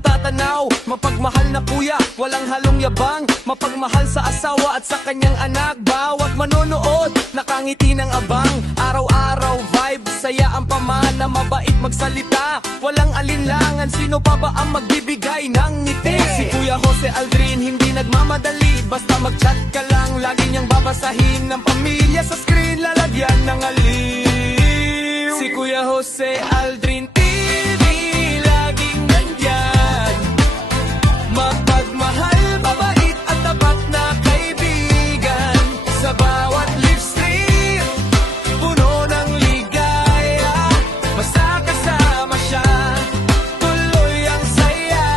natatanaw. Mapagmahal na kuya, walang halong yabang. Mapagmahal sa asawa at sa kanyang anak. Bawat manonood, nakangiti ng abang. Araw-araw vibe, saya ang pamana. Mabait magsalita, walang alinlangan. Sino pa ba ang magbibigay ng ngiti? Si Kuya Jose Aldrin, hindi nagmamadali. Basta mag-chat ka lang, lagi niyang babasahin. Ng pamilya sa screen, lalagyan ng aliw. Si Kuya Jose Aldrin TV, laging nandyan. Mapagmahal, mabait at tapat na kaibigan. Sa bawat live stream, puno ng ligaya. Basta kasama siya, tuloy ang saya.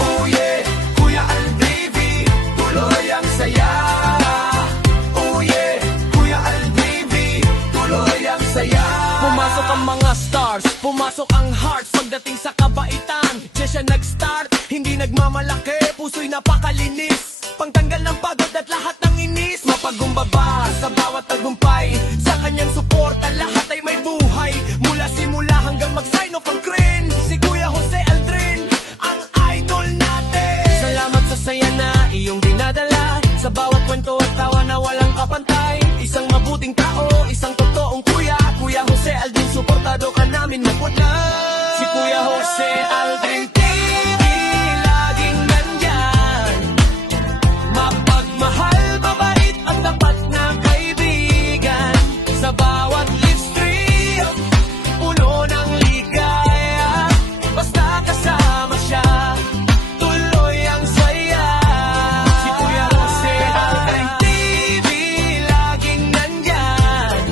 Oh yeah, Kuya Aldrin TV, tuloy ang saya. Oh yeah, Kuya Aldrin TV, tuloy ang saya. Pumasok ang mga stars, pumasok ang hearts. Pagdating sa kabaitan, siya nag-start. Hindi nagmamalaki, puso'y napakalinis. Pangtanggal ng pagod at lahat ng inis. Mapagumbaba sa bawat tagumpay. Sa kanyang suporta, lahat ay may buhay. Mula simula hanggang mag-sign off ang crane. Si Kuya Jose Aldrin, ang idol natin. Salamat sa saya na iyong dinadala. Sa bawat kwento at tawa na walang kapantay. Isang mabuting tao, isang totoong kuya. Kuya Jose Aldrin, suportado ka namin magwala. Si Kuya Jose Aldrin TV, laging nandyan. Mapagmahal, mabait at tapat na kaibigan. Sa bawat live stream, puno ng ligaya. Basta kasama siya, tuloy ang saya. Si Kuya Jose Aldrin TV, laging nandyan.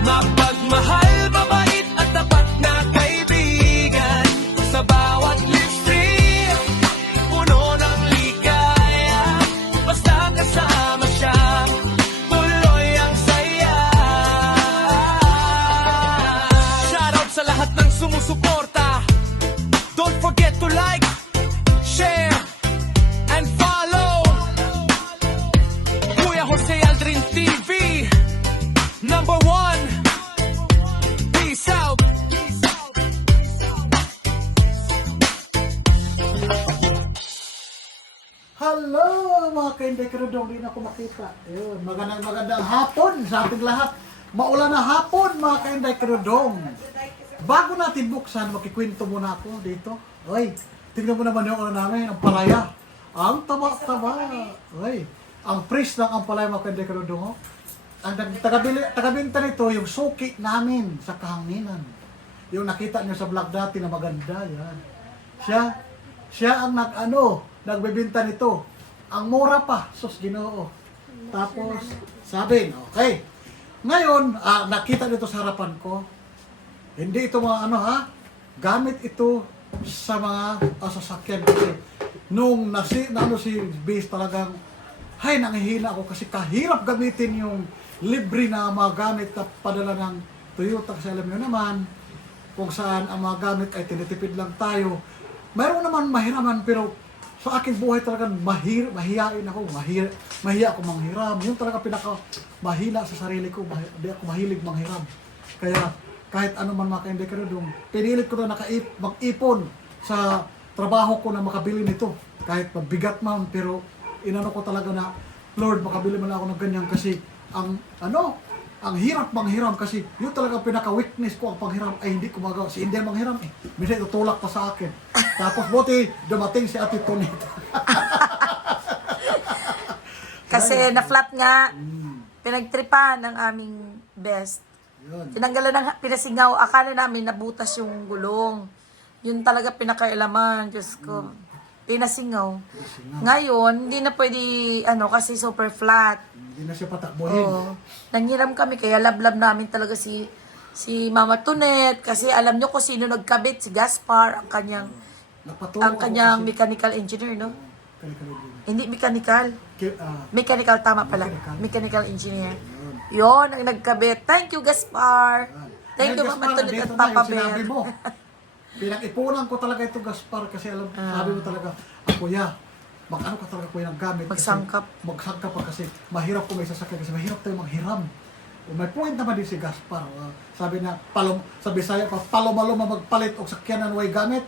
Mapagmahal, mabait at tapat na kaibigan. Sa bawat live stream, puno ng ligaya. Basta kasama siya, tuloy ang saya. Shoutout sa lahat ng sumusuporta. Don't forget to like, share, and follow Kuya Jose Aldrin TV, number 1. Peace out. Hello mga kainday karudong, di na ako makita. Ayun, magandang hapon sa ating lahat. Maulan na hapon mga kainday karudong. Bago natin buksan, makikwento muna ako dito. Oy, tingnan mo naman yung ano namin, ang palaya. Ang taba-taba. Oy, ang fresh ng ang palaya mga kainday karudong. Oh. Ang tagabinta nito, yung suki namin sa kahanginan. Yung nakita nyo sa vlog dati na maganda, yan. Siya ang nagbebenta nito. Ang mura pa, sus Ginoo. Tapos, sabi, okay. Ngayon, nakita nito sa harapan ko. Hindi ito mga gamit ito sa mga sasakyan. Kasi nung si Base talagang, hay, nangihina ako kasi kahirap gamitin yung libre na mga gamit na padala ng Toyota. Kasi alam nyo naman, kung saan ang mga gamit ay tinitipid lang tayo. Mayroon naman mahiraman, pero sa aking buhay talagang mahihain ako. Mahiya ako manghiram. Yung talaga pinaka mahina sa sarili ko. Hindi ako mahilig manghiram. Kaya kahit ano man mga kainday karudong, pinilit ko na mag-ipon sa trabaho ko na makabili nito. Kahit mabigat man, pero inano ko talaga na, Lord, makabili man ako ng ganyan kasi ang hirap manghiram kasi yun talaga pinaka-weakness ko ang panghiram ay hindi ko magawa. Si Inday manghiram eh. Minsan itutulak pa sa akin. Tapos buti dumating si Ate Tonita. Kasi na-flap nga, pinagtripan ng aming best. Yun. Tinanggalan ng pinasingaw, akala namin nabutas yung gulong. Yun talaga pinakailaman, Diyos ko. Pinasingaw. Ngayon, hindi na pwede, kasi super flat. Hindi na siya patakbuhin. Oo. Nanghiram kami, kaya love namin talaga si Mama Tunet. Kasi alam nyo kung sino nagkabit, si Gaspar, ang kanyang mechanical engineer, no? Hindi mechanical. Mechanical, tama pala. Mechanical engineer. Yon ang nagkabit. Thank you, Gaspar. Thank you, Mama Tunet at Papa Bear. Pinag-ipunan ko talaga ito, Gaspar, kasi sabi mo talaga, kuya, mag-ano ka talaga kuya ng gamit. Magsangkap. Magsangkap pa kasi mahirap kung may sasakyan kasi mahirap tayo manghiram. May point naman din si Gaspar. Sabi na, sa Bisaya pa, palom-alom magpalit o sakyanan way gamit.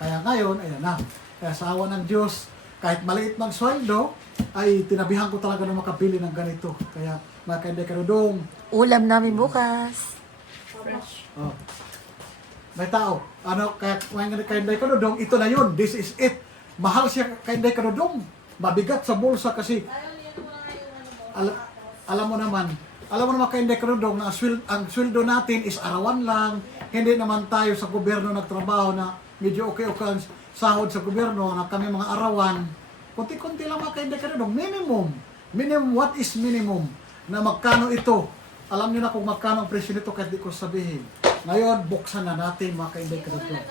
Kaya ngayon, ayan na. Kaya sa awa ng Diyos, kahit maliit mang sweldo, ay tinabihan ko talaga na makabili ng ganito. Kaya mga kainday karudong, Ulam namin bukas. oh, may tao. Ano, kaya mga kainday karudong, ito na yun. This is it. Mahal siya kainday karudong. Mabigat sa bulsa kasi alam mo naman kainday karudong na ang sweldo natin is arawan lang. Hindi naman tayo sa gobyerno nagtrabaho na medyo okay ang sahod sa gobyerno na kami mga arawan. Kunti-kunti lang mga kainday karudong. Minimum, what is minimum? Na magkano ito? Alam niyo na kung magkano ang presyo nito kahit di ko sabihin. Ngayon, buksan na natin mga kainday karudong.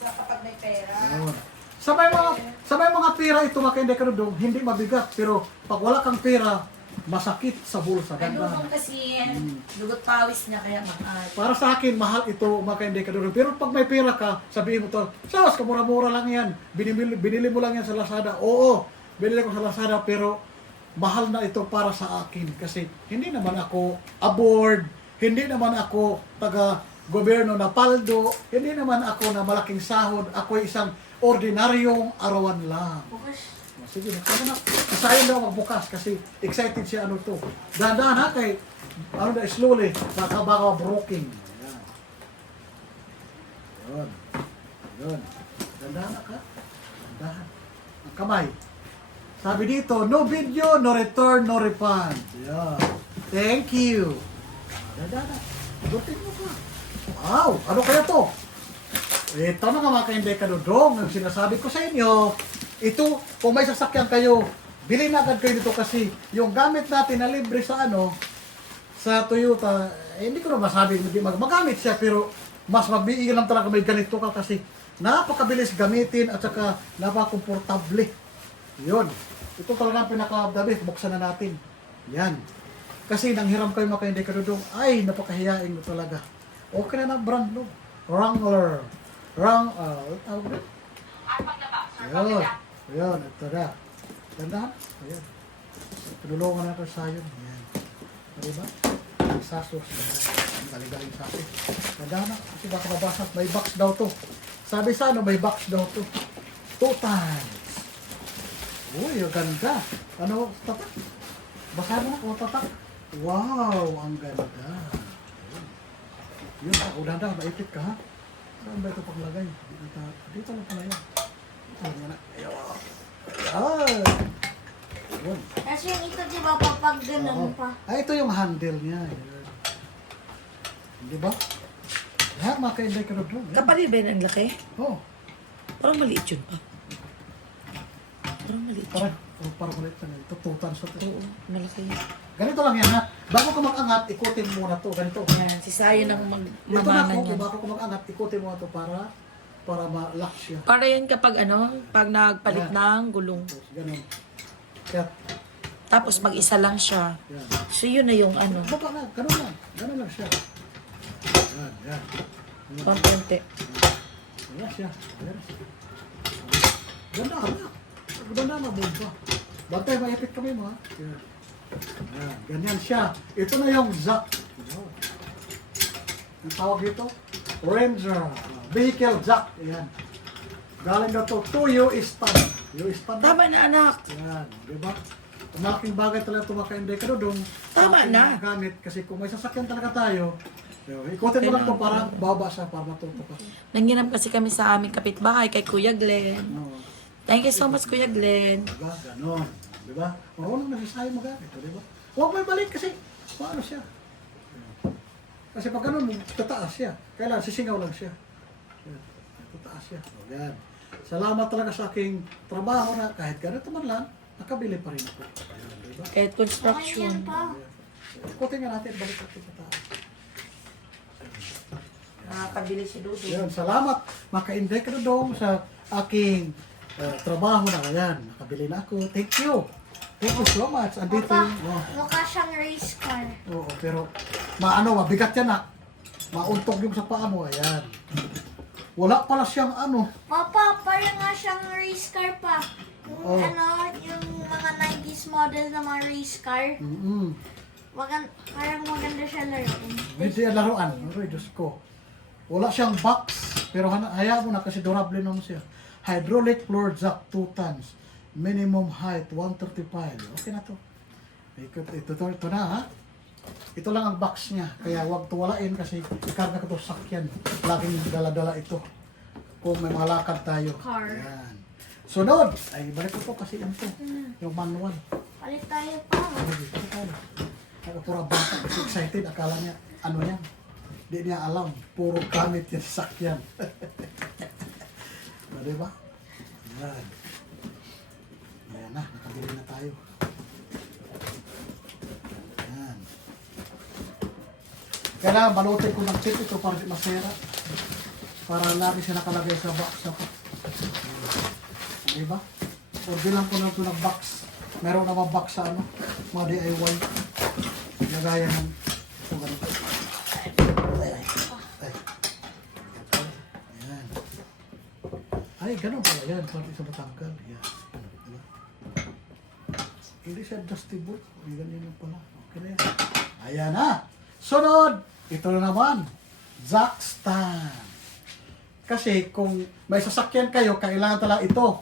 Kapag may pera. Ayun. Sa may mga pera ito mga kainday karudong, hindi mabigat. Pero pag wala kang pera, masakit sa bulsa. Ganda. Nagulong kasi dugot pawis niya kaya mahal. Para sa akin, mahal ito mga kainday karudong. Pero pag may pera ka, sabihin mo to, Sos, kamura-mura lang yan. Binili mo lang yan sa Lazada. Oo, binili ko sa Lazada pero mahal na ito para sa akin. Kasi hindi naman ako aboard, hindi naman ako taga-gobyerno na paldo, hindi naman ako na malaking sahod. Ako isang ordinaryong arawan lang. Sige, nagkano na. Sayang daw magbukas kasi excited siya ano to. Dahan-dahan ha kay ano na slowly baka broken. Ayan. Yun. Yun. Dahan-dahan na ka. Dahan. Ang kamay. Sabi dito, no video, no return, no refund. Ayan. Thank you. Dahan-dahan na. Butin mo pa. Wow! Ano kaya to? Ito na nga mga kainday karudong. Ang sinasabi ko sa inyo, ito, kung may sasakyan kayo, bilhin na agad kayo dito kasi yung gamit natin na libre sa sa Toyota, hindi ko na masabi hindi magamit siya pero mas mabiigil lang talaga may ganito ka kasi napakabilis gamitin at saka napaka-komportable. Yun. Ito talaga ang pinaka-dabi. Buksan na natin. Yan. Kasi nang hiram kayo mga kainday karudong, ay napakahiyain mo talaga. Okay na brand no. Wrangler. Tawag na. Ayun. Ayun, ito na. Ganda? Ayun. Pinulungan na ito sa yun. Ayan. Diba? Sasos. Ang galing-galing sa akin. Ganda na. Kasi baka mabasag. May box daw to. Sabi sa may box daw to. 2 times. Uy, ang ganda. Ano, tatak? Basahin mo na kung tatak. Wow, ang ganda. Ayun. Yun, udah maipit ka ha. Saan ba ito paglagay? Dito lang pala yan. Ayun. Ayun. Kasi yung ito, di ba, papag ganun pa. Ay, ito yung handle niya. Di ba? Lahat mga kainday karudong. Kapalil ba yun ang laki? Oo. Parang maliit yun pa. Parang maliit yun. Parang ulit na. Ito, 2 tons na ito. Oo, malaki yun. Ganito lang yan ha. Bago ka mag-angat, ikutin muna to. Ganito. Yan, si Sayo nang Ito na magmamanan po, yan. bago ka mag-angat, ikutin mo to para ma-lock siya. Para yan kapag pag nagpalit ng gulong. Ganun. Kaya, Tapos mag-isa lang siya. yan. So yun na yung Baba na, ganun lang. Ganun lang siya. Yan, yan. konti. Ayan siya. Ayan. Ganda na. Ganda na, bomba. Bantay, maipit kami mo ha. Yan. Yan, ganyan siya. Ito na yung Zack. Ang tawag dito? Ranger. Vehicle Jack. Ayan. Galing na to US-Stan. US-Stan. Tama na anak. Yan, di ba? Malaking bagay talaga ito mga kainday karudong. Tama Ating na. mga gamit kasi kung may sasakyan talaga tayo, ikutin mo lang ito para baba siya, para matuto ka. Nanginam kasi kami sa aming kapitbahay kay Kuya Glenn. No, Thank you so much, Kuya Glenn. diba? Ganon. Diba? Marunong nasisayo mo gamit, diba? Huwag mo ibalik kasi paano siya? Kasi pag ganun, tataas siya. Kailangan sisingaw lang siya. Yan. Tataas siya. O, yan. Salamat talaga sa aking trabaho na kahit ganito man lang, nakabili pa rin ako. Ayan, diba? Kahit construction. Ayan pa. Ikutin nga natin, balik natin sa taas. Nakakabili si Dudu. Yan, salamat mga ka-inday karudong sa aking trabaho na ayan. Nakabili na ako. Thank you. Thank you so much. Andito Papa, yung... mukha siyang race car. Oo, pero mabigat yan na. Mauntog yung sa paa mo. Ayan. Wala pala siyang Papa, parang nga siyang race car pa. Yung Oh. yung mga 90s model na mga race car. Parang maganda siya laruin. Hindi yan laruan. Aroy, Diyos ko. Wala siyang box. Pero hayaan mo na kasi durable naman siya. Hydraulic floor jack 2 tons. Minimum height 135. Okay na to. Ito na ha. Ito lang ang box niya. Kaya huwag tuwalain kasi ikarga ko to sa sakyan. Laging dala-dala ito. Kung may mga lakad tayo. Car. Ayan. Sunod. Ay, balik ko to kasi ito. Yung manual. Palit tayo pa. Ito tayo. Pura bata. Kasi excited. Akala niya, ano yan? Hindi niya alam. Puro gamit yan sa sakyan. Diba? Ayan. Ayan na. Nakabili na tayo. Ayan. Kailangan balutin ko ng tip ito para di masera. Para lagi siya nakalagay sa box ako. Diba? O bilang ko lang ito ng box. Meron naman box sa ano, mga DIY. Nagaya ng ito ganito. Ay. Ayan. Ay, ganun pala yan. Pati sa matanggal. Yan. Diba? Hindi siya adjustable. Ay, ganyan pala. Okay na yan. Ayan na. Sunod. Ito na naman. Jack stand. Kasi kung may sasakyan kayo, kailangan talaga ito.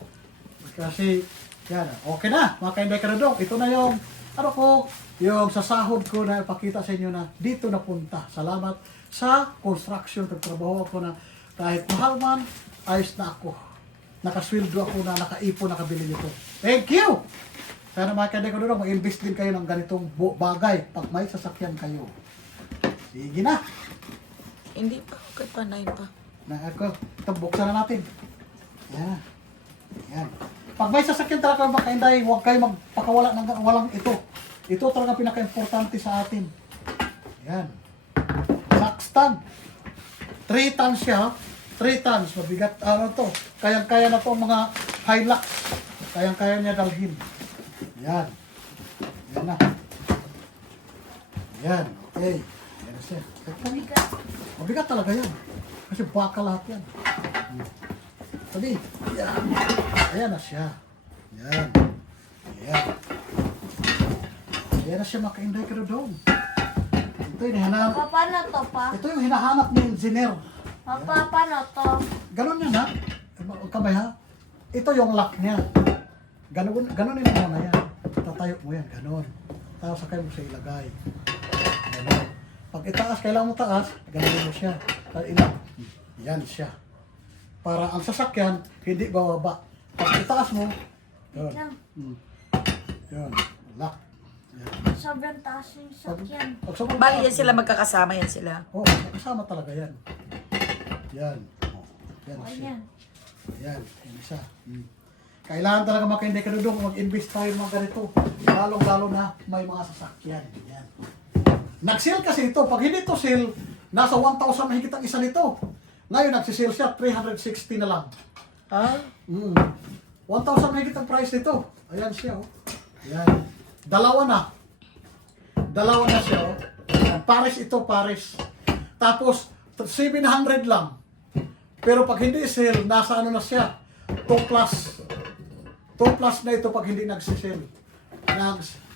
Kasi, yan, okay na, mga kainday karadong. Ito na yung, ano ko, yung sasahod ko na ipakita sa inyo na dito napunta. Salamat sa construction, nagtrabaho ako na kahit mahal man, ayos na ako. Nakasweldo ako na nakaipon, nakabili nito. Thank you! Sana mga kainday karadong, mag-invest din kayo ng ganitong bagay pag may sasakyan kayo. Sige na! Hindi pa, okay pa, 9 pa. Na ako, ito buksan na natin. Yan. Yan. Pag may sasakyan talaga mga kainday, huwag kayo magpakawala ng walang ito. Ito talaga pinaka-importante sa atin. Yan. Jack stand. 3 tons siya. 3 tons. Mabigat. Ano to? Kayang-kaya na to ang mga Hilux. Kayang-kaya niya dalhin. Yan. Yan na. Yan. Okay. Yan na siya. Mabigat. Mabigat talaga yan. Kasi baka lahat yan. Sabi, yan. Ayan na siya. Yan. Yan. Ayan na siya mga kainday karadong. Ito yung hinahanap. Papa, paano to pa? Ito yung hinahanap ni engineer. Papa, paano to? Ganon yan ha. Kamay ha. Ito yung lock niya. Ganonin mo na yan. Tatayo mo yan. Ganon. Tapos sakay mo siya ilagay. Ganon. Pag itaas, kailangan mo taas, ganonin mo siya. Ilang. Yan siya. Para ang sasakyan, hindi bababa. Pag itaas mo, yun. Lang. Yun. Lock. Yan. Sobrang taas yung sakyan. Pag sobrang Bali, yan taas, sila magkakasama, yan sila. Oo, kasama talaga yan. Yan. Oh, yan siya. Ayan. Yan. Yan isa. Kailangan talaga mga kainday kadudong mag-invest tayo mga ganito. Lalong-lalo na may mga sasakyan. Yan. Nag-sale kasi ito. Pag hindi ito sale, nasa 1,000 mahigit ang isa nito. Ngayon, nagsisale siya, 360 na lang. Ha? 1,000 mahigit ang price nito. Ayan siya, oh. Ayan. Dalawa na. Dalawa na siya, oh. Ayan. Pares ito, pares. Tapos, 700 lang. Pero pag hindi sale, nasa ano na siya? 2 plus. 2 plus na ito pag hindi nagsisale.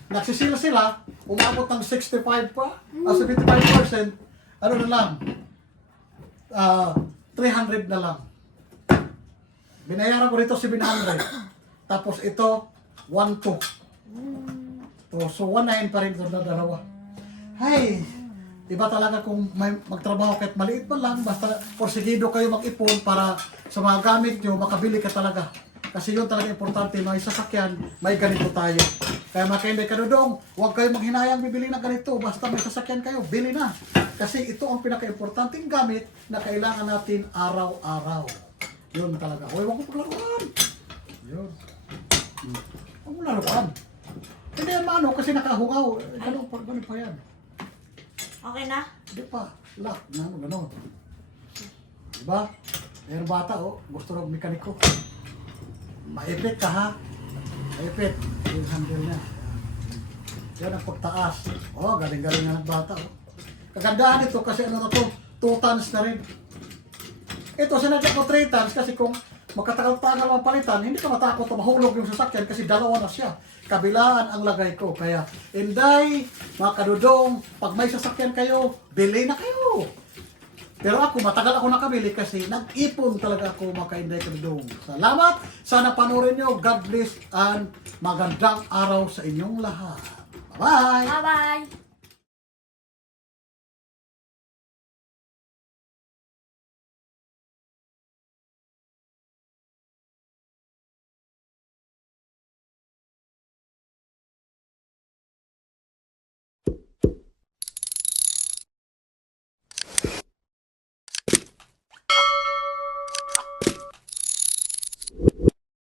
Nagsisale sila, umabot ng 65 pa, 75%, ano na lang, 300 na lang. Binayaran ko rito 700. Tapos ito, 1,200. So, 1,900 pa rin ito na dalawa. Hay! Iba talaga kung may magtrabaho kahit maliit man lang, basta porsigido kayo mag-ipon para sa mga gamit nyo, makabili ka talaga. Kasi yun talaga importante, may sasakyan, may ganito tayo. Kaya mga kainday kadudong, huwag kayo maghinayang bibili ng ganito, basta may sasakyan kayo, bili na. Kasi ito ang pinaka-importanting gamit na kailangan natin araw-araw. Yun talaga. Huwag mo paglaruan. Yun. Huwag mo laruan. Hindi yan maano kasi nakahungaw. Ganun pa yan. Okay na? Hindi pa. Lock. Ganun. Diba? Mayroong bata, oh. Gusto ng mekaniko. Maipit ka, ha? Maipit. Yung handle niya. Yan ang pagtaas. Oh, galing-galing na ng bata, oh. Kagandahan ito kasi ano na to, 2 tons na rin. Ito, sinadya ko 3 tons kasi kung magkatagal-tagal ang palitan, hindi ka matakot na mahulog yung sasakyan kasi dalawa na siya. Kabilaan ang lagay ko. Kaya, Inday, mga kadudong, pag may sasakyan kayo, bili na kayo. Pero ako, matagal ako nakabili kasi nag-ipon talaga ako mga ka-Inday kadudong. Salamat! Sana panoorin nyo. God bless and magandang araw sa inyong lahat. Bye-bye! Bye-bye.